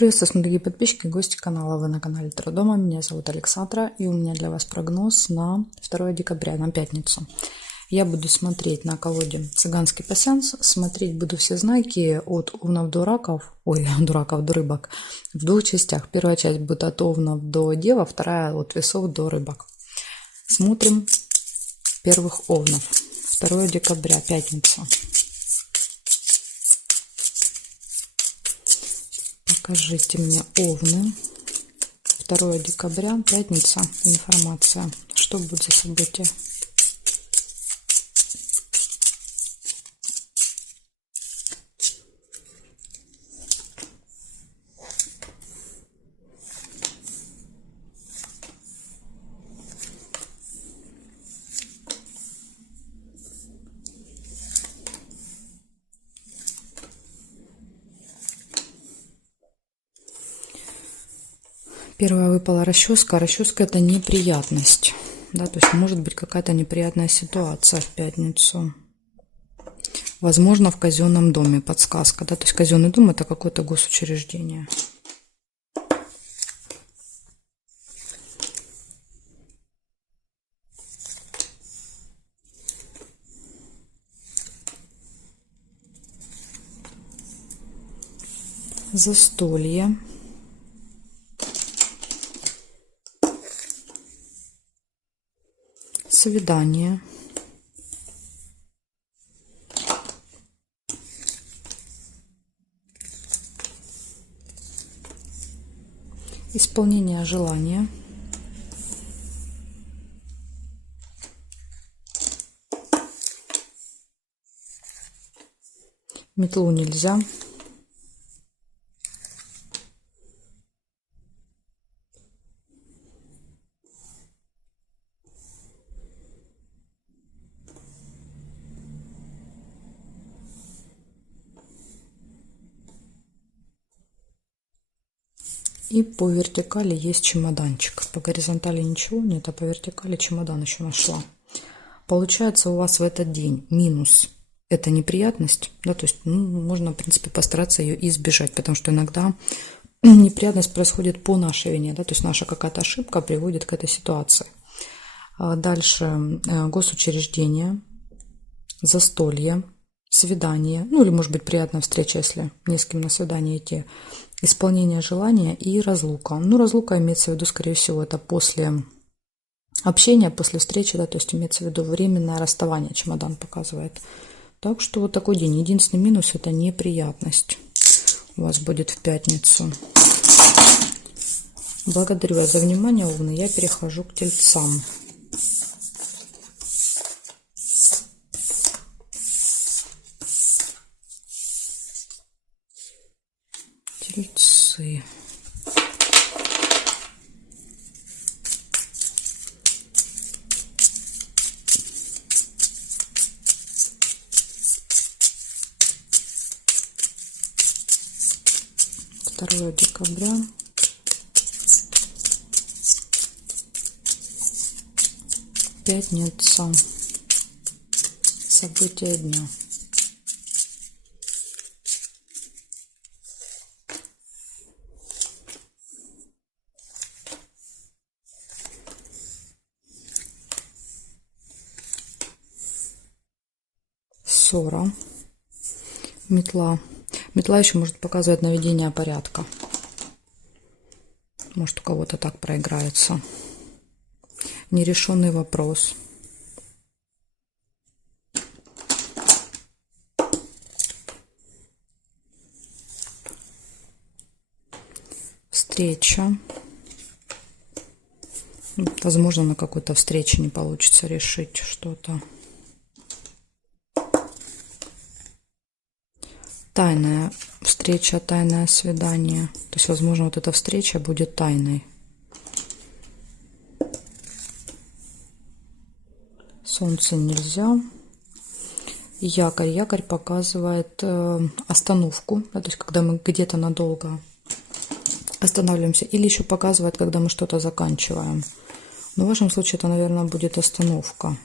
Приветствую, дорогие подписчики и гости канала. Вы на канале Таро Дома. Меня зовут Александра, и у меня для вас прогноз на 2 декабря, на пятницу. Я буду смотреть на колоде «Цыганский пасьянс». Смотреть буду все знаки от овнов до раков, до рыбок, в двух частях. Первая часть будет от овнов до дева, вторая от весов до рыбок. Смотрим первых овнов. 2 декабря, пятница. Покажите мне овны. 2 декабря, пятница, информация. Что будет за событие? Первая выпала расческа. Расческа — это неприятность. Да, то есть может быть какая-то неприятная ситуация в пятницу. Возможно, в казенном доме. Подсказка. Да? То есть казенный дом — это какое-то госучреждение. Застолье. Свидание. Исполнение желания. Метлу нельзя. И по вертикали есть чемоданчик. По горизонтали ничего нет, а по вертикали чемодан еще нашла. Получается, у вас в этот день минус – это неприятность. Да, то есть можно, в принципе, постараться ее избежать, потому что иногда неприятность происходит по нашей вине. Да, то есть наша какая-то ошибка приводит к этой ситуации. Дальше госучреждение, застолье, свидание, ну или может быть приятная встреча, если не с кем на свидание идти, исполнение желания и разлука. Ну, разлука имеется в виду, скорее всего, это после общения, после встречи, да, то есть имеется в виду временное расставание, чемодан показывает. Так что вот такой день. Единственный минус — это неприятность у вас будет в пятницу. Благодарю вас за внимание, овны. Я перехожу к тельцам. Тельцы. Второе декабря. Пятница. События дня. Ссора. Метла. Метла еще может показывать наведение порядка. Может, у кого-то так проиграется. Нерешенный вопрос. Встреча. Возможно, на какой-то встрече не получится решить что-то. Тайная встреча, тайное свидание. То есть, возможно, вот эта встреча будет тайной. Солнце нельзя. Якорь. Якорь показывает остановку. Да, то есть, когда мы где-то надолго останавливаемся. Или еще показывает, когда мы что-то заканчиваем. Но в вашем случае это, наверное, будет остановка.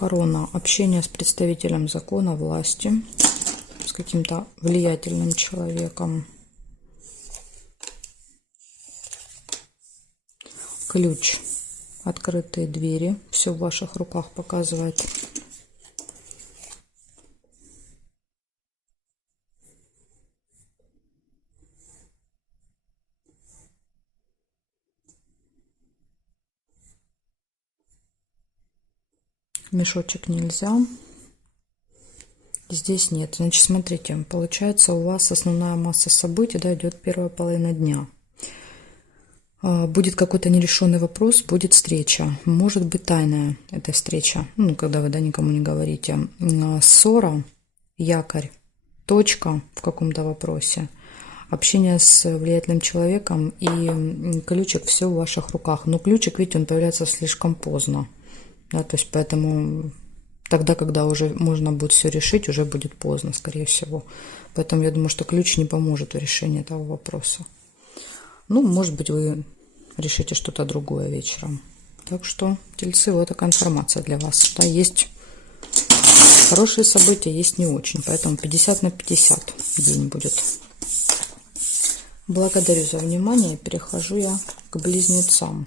Корона. Общение с представителем закона, власти, с каким-то влиятельным человеком. Ключ. Открытые двери. Все в ваших руках показывает. Мешочек нельзя. Здесь нет. Значит, смотрите, получается, у вас основная масса событий, да, идет первая половина дня. Будет какой-то нерешенный вопрос, будет встреча. Может быть тайная эта встреча, ну, когда вы, да, никому не говорите. Ссора, якорь, точка в каком-то вопросе. Общение с влиятельным человеком и ключик все в ваших руках. Но ключик, видите, он появляется слишком поздно. Да, то есть поэтому тогда, когда уже можно будет все решить, уже будет поздно, скорее всего. Поэтому я думаю, что ключ не поможет в решении этого вопроса. Ну, может быть, вы решите что-то другое вечером. Так что, тельцы, вот такая информация для вас. Да, есть хорошие события, есть не очень. Поэтому 50 на 50 день будет. Благодарю за внимание. Перехожу я к близнецам.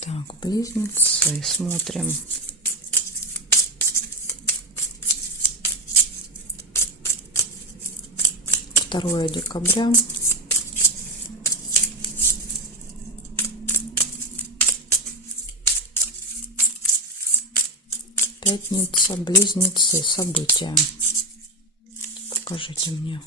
Так, близнецы, смотрим. Второе декабря. Пятница, близнецы, события. Покажите мне.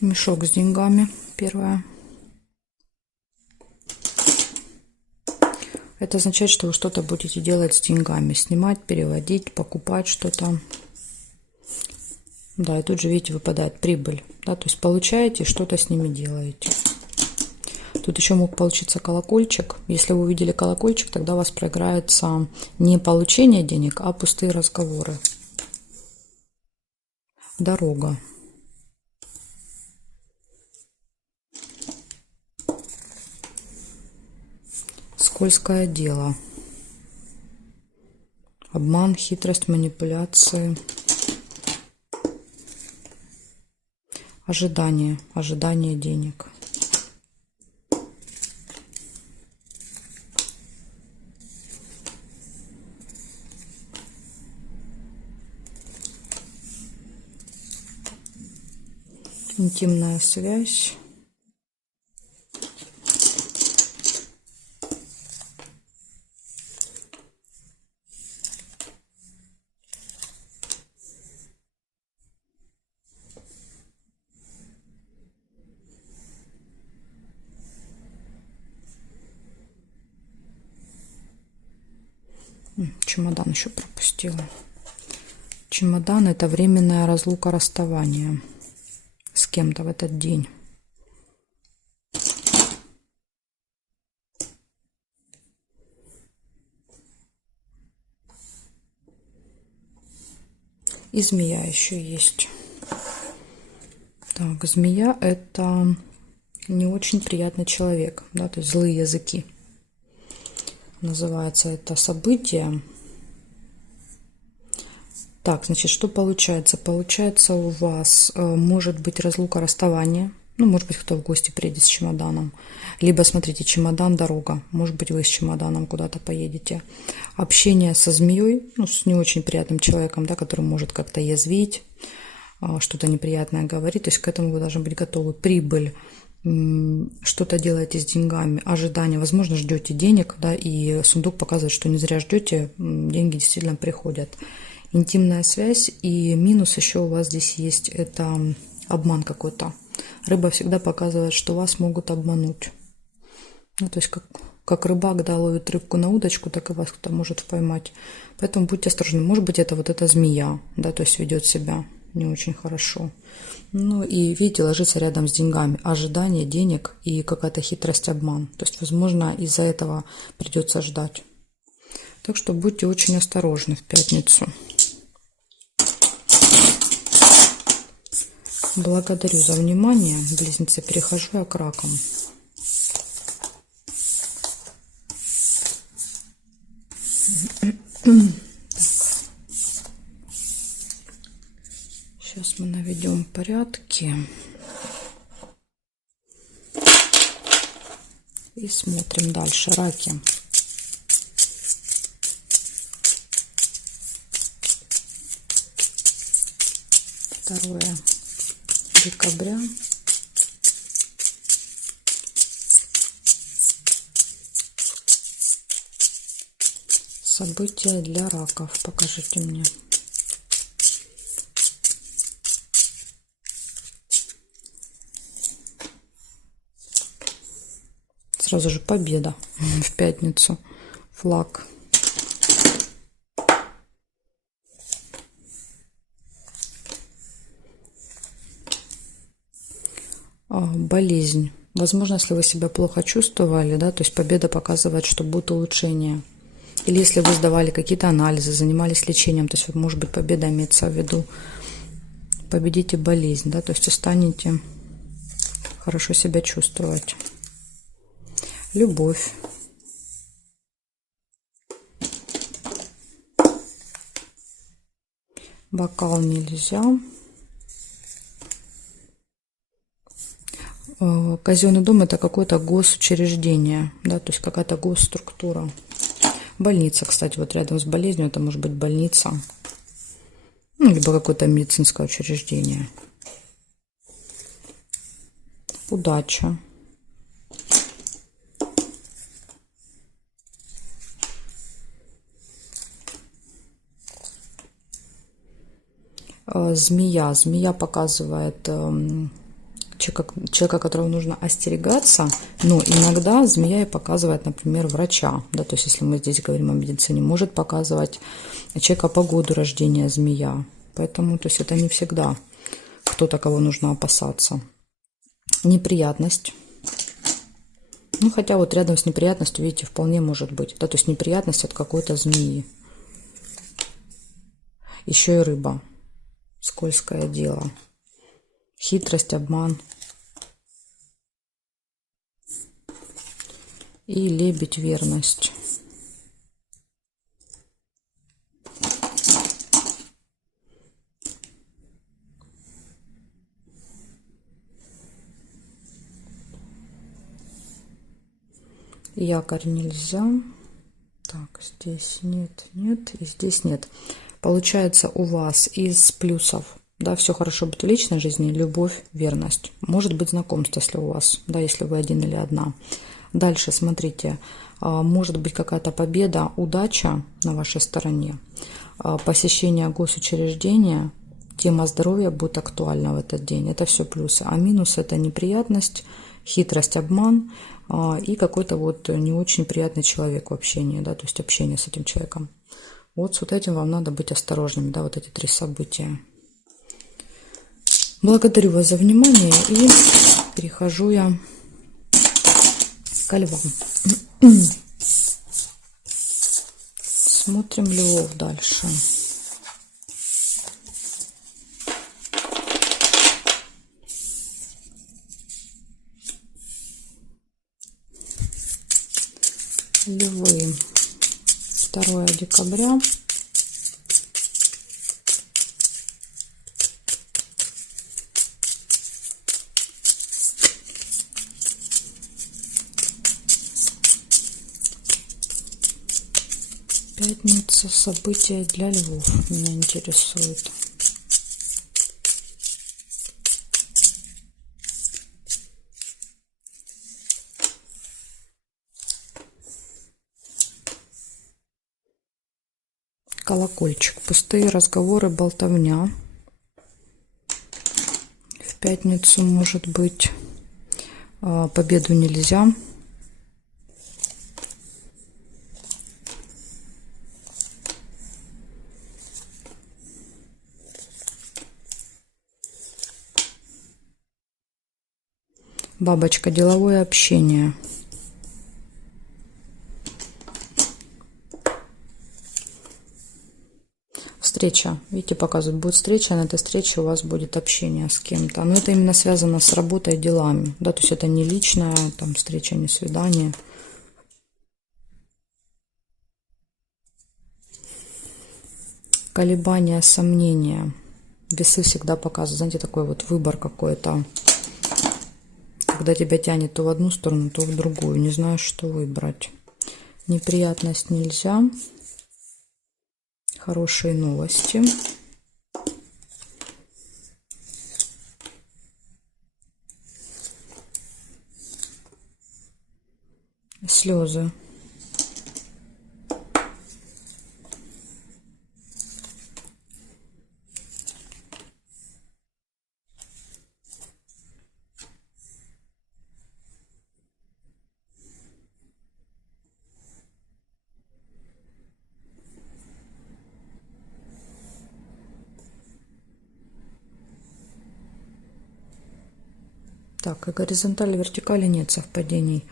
Мешок с деньгами, первое. Это означает, что вы что-то будете делать с деньгами. Снимать, переводить, покупать что-то. Да, и тут же, видите, выпадает прибыль. Да, то есть получаете, что-то с ними делаете. Тут еще мог получиться колокольчик. Если вы увидели колокольчик, тогда у вас проиграется не получение денег, а пустые разговоры. Дорога. Скользкое дело. Обман, хитрость, манипуляции. Ожидание. Ожидание денег. Интимная связь. Чемодан еще пропустила. Чемодан — это временная разлука, расставание с кем-то в этот день. И змея еще есть. Так, змея — это не очень приятный человек, да, то есть злые языки. Называется это событие. Так, значит, что получается? Получается, у вас может быть разлука, расставание. Ну, может быть, кто в гости приедет с чемоданом. Либо, смотрите, чемодан, дорога. Может быть, вы с чемоданом куда-то поедете. Общение со змеей, ну, с не очень приятным человеком, да, который может как-то язвить, что-то неприятное говорить. То есть к этому вы должны быть готовы. Прибыль. Что-то делаете с деньгами, ожидание, возможно, ждете денег, да, и сундук показывает, что не зря ждете, деньги действительно приходят. Интимная связь, и минус еще у вас здесь есть, это обман какой-то. Рыба всегда показывает, что вас могут обмануть. Ну, то есть как рыбак, да, ловит рыбку на удочку, так и вас кто-то может поймать. Поэтому будьте осторожны. Может быть, это вот эта змея, да, то есть ведет себя не очень хорошо. Ну и, видите, ложится рядом с деньгами. Ожидание денег и какая-то хитрость, обман. То есть, возможно, из-за этого придется ждать. Так что будьте очень осторожны в пятницу. Благодарю за внимание, близнецы. Перехожу я к ракам. Сейчас мы наведем порядки. И смотрим дальше. Раки. Второе декабря. События для раков. Покажите мне. Сразу же победа в пятницу. Флаг. Болезнь. Возможно, если вы себя плохо чувствовали, да, то есть победа показывает, что будет улучшение. Или если вы сдавали какие-то анализы, занимались лечением, то есть, может быть, победа имеется в виду. Победите болезнь, да, то есть станете хорошо себя чувствовать. Любовь. Бокал нельзя. Казенный дом — это какое-то госучреждение, да, то есть какая-то госструктура. Больница, кстати, вот рядом с болезнью это может быть больница, ну, либо какое-то медицинское учреждение. Удача. Змея. Змея показывает человека, которого нужно остерегаться, но иногда змея и показывает, например, врача, да, то есть если мы здесь говорим о медицине, может показывать человека по году рождения змея, поэтому, то есть это не всегда кто-то, кого нужно опасаться. Неприятность. Ну, хотя вот рядом с неприятностью, видите, вполне может быть, да, то есть неприятность от какой-то змеи. Еще и рыба. Скользкое дело. Хитрость, обман. И лебедь, верность. Якорь нельзя. Так, здесь нет, нет, и здесь нет. Получается, у вас из плюсов, да, все хорошо быть в личной жизни, любовь, верность. Может быть знакомство, если у вас, да, если вы один или одна. Дальше, смотрите, может быть какая-то победа, удача на вашей стороне, посещение госучреждения, тема здоровья будет актуальна в этот день. Это все плюсы. А минус — это неприятность, хитрость, обман и какой-то вот не очень приятный человек в общении, да, то есть общение с этим человеком. Вот с вот этим вам надо быть осторожными, да, вот эти 3 события. Благодарю вас за внимание и перехожу я ко львам. Смотрим львов дальше. Львы. 2 декабря. Пятница. События для львов меня интересует. Колокольчик. Пустые разговоры, болтовня. В пятницу может быть. Победу нельзя. Бабочка, деловое общение. Встреча. Видите, показывают, будет встреча, на этой встрече у вас будет общение с кем-то. Но это именно связано с работой и делами. Да, то есть это не личная там встреча, не свидание. Колебания, сомнения. Весы всегда показывают, знаете, такой вот выбор какой-то. Когда тебя тянет то в одну сторону, то в другую. Не знаешь, что выбрать. Неприятность нельзя. Хорошие новости. Слезы. Так, и горизонтали, вертикали нет совпадений.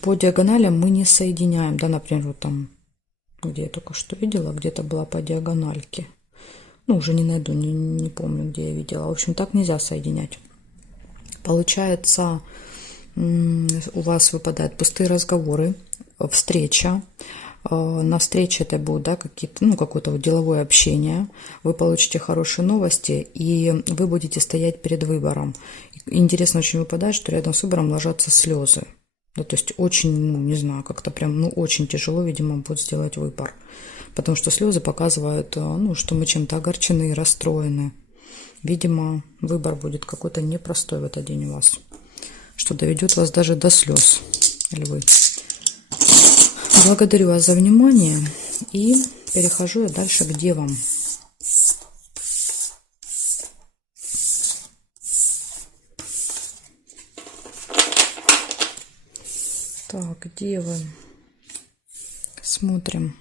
По диагоналям мы не соединяем. Да, например, вот там, где я только что видела, где-то была по диагональке. Ну, уже не найду, не помню, где я видела. В общем, так нельзя соединять. Получается, у вас выпадают пустые разговоры, встреча. На встрече это будет, да, какие-то, ну, какое-то вот деловое общение. Вы получите хорошие новости, и вы будете стоять перед выбором. Интересно очень выпадает, что рядом с выбором ложатся слезы. Да, то есть очень, ну, не знаю, как-то прям, ну, очень тяжело, видимо, будет сделать выбор. Потому что слезы показывают, ну, что мы чем-то огорчены и расстроены. Видимо, выбор будет какой-то непростой в этот день у вас, что доведет вас даже до слез, львы. Благодарю вас за внимание и перехожу я дальше к девам. Так, девы. Смотрим.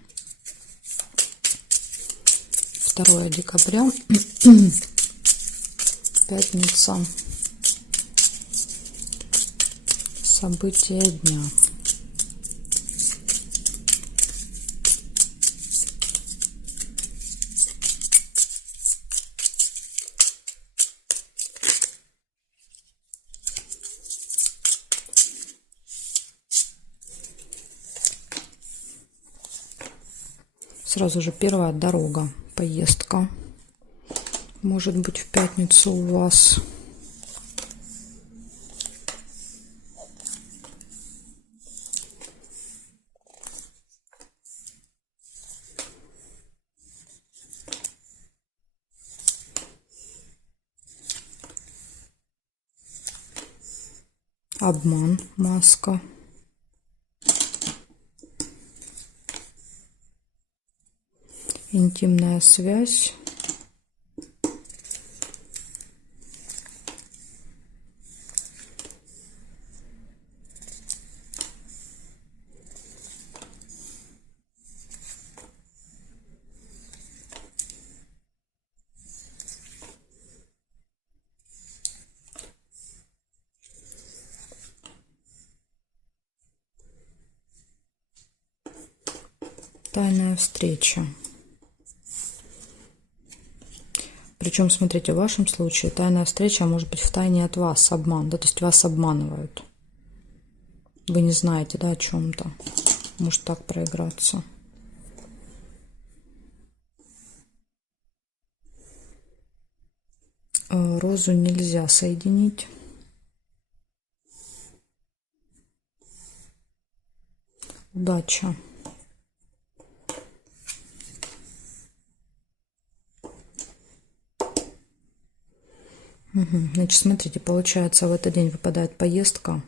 2 декабря. Пятница. События дня. Сразу же первая дорога, поездка. Может быть, в пятницу у вас. Обман, маска. Интимная связь. Тайная встреча. Причем, смотрите, в вашем случае тайная встреча может быть в тайне от вас, обман, да, то есть вас обманывают. Вы не знаете, да, о чем-то. Может так проиграться. Розу нельзя соединить. Удача. Значит, смотрите, получается, в этот день выпадает поездка,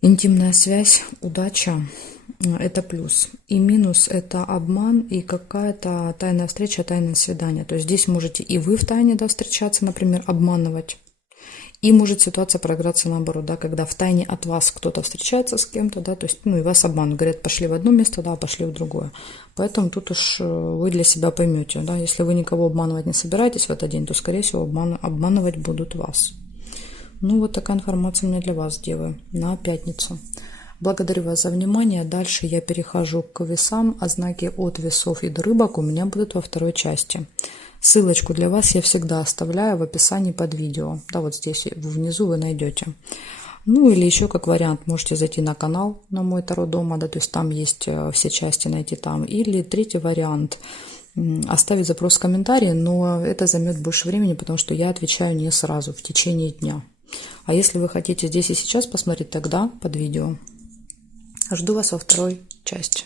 интимная связь, удача, это плюс. И минус – это обман и какая-то тайная встреча, тайное свидание. То есть здесь можете и вы в тайне, да, встречаться, например, обманывать. И может ситуация проиграться наоборот, да, когда в тайне от вас кто-то встречается с кем-то, да, то есть, ну, и вас обманывают. Говорят, пошли в одно место, да, пошли в другое. Поэтому тут уж вы для себя поймете, да, если вы никого обманывать не собираетесь в этот день, то, скорее всего, обманывать будут вас. Ну, вот такая информация у меня для вас, девы, на пятницу. Благодарю вас за внимание. Дальше я перехожу к весам, а знаки от весов и до рыбок у меня будут во второй части. Ссылочку для вас я всегда оставляю в описании под видео. Да, вот здесь внизу вы найдете. Ну, или еще как вариант, можете зайти на канал, на мой Таро дома, да, то есть там есть все части, найти там. Или третий вариант, оставить запрос в комментарии, но это займет больше времени, потому что я отвечаю не сразу, в течение дня. А если вы хотите здесь и сейчас посмотреть, тогда под видео. Жду вас во второй части.